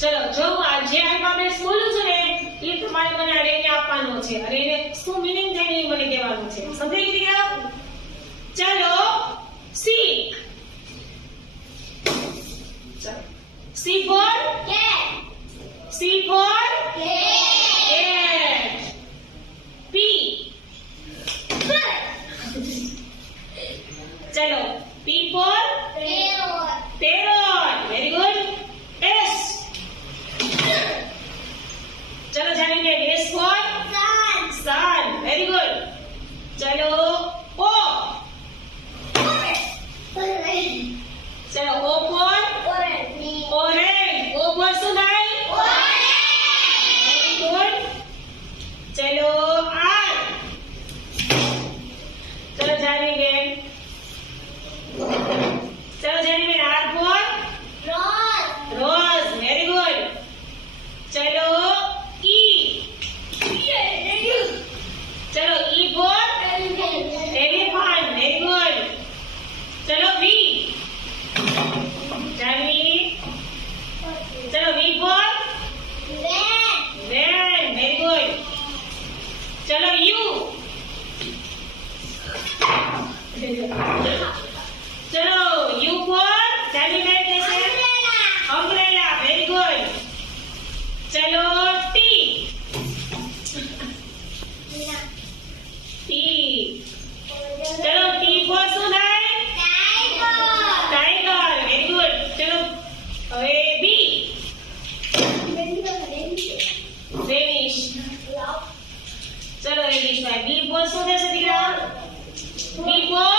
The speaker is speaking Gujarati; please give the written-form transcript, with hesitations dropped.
ચલો જો આ જે આલ્ફાબેટ્સ બોલું છું ને એ તમારે મને એને આપવાનો છે અને એને શું મીનિંગ થાય ને એ મને કહેવાનું છે. સમજાઈ ગયું? ચલો સી. ચલો C for cat, C for cat, cat. P. ચલો P for parrot, parrot. Very good. S. ચલો જાણી કે S for sun, sun. Very good. ચલો ઓ. orange, ચલો O for orange, orange. O for શું થાય? Very good. ચલો આર. ચલો જાણી કે ચલો જાણી કે R for rose, rose. Very good. ચલો ઈ. ચલો E for elephant, elephant. Very good. ચલો વી. જાનવી. ચલો વી for van, van. Very good. ચલો યુ. ચલો યુ ફોર જાનવી કઈ લેશે? umbrella, umbrella. Very good. ચલો ટી. ટી. ચલો ટી ફોર શું થાય? tiger, tiger. Very good. ચલો હવે બી. વેનિશ. ચલો વેનિશ ભાઈ બી ફોર શું થશે દીકરા? બી ફોર